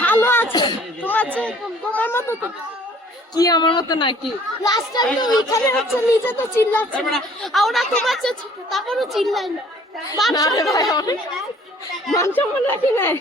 ভালো আছে। তোমার চেয়ে তোমার মতো তো কি আমার মতো নাকি? লাস্ট টাইম তো ওইখানে হচ্ছে নিজে তো চিল্লাচ্ছে। আর ওরা তোমার চেয়ে ছোট তারপরও চিল্লায় না। মান সম্মান রাখি নাই?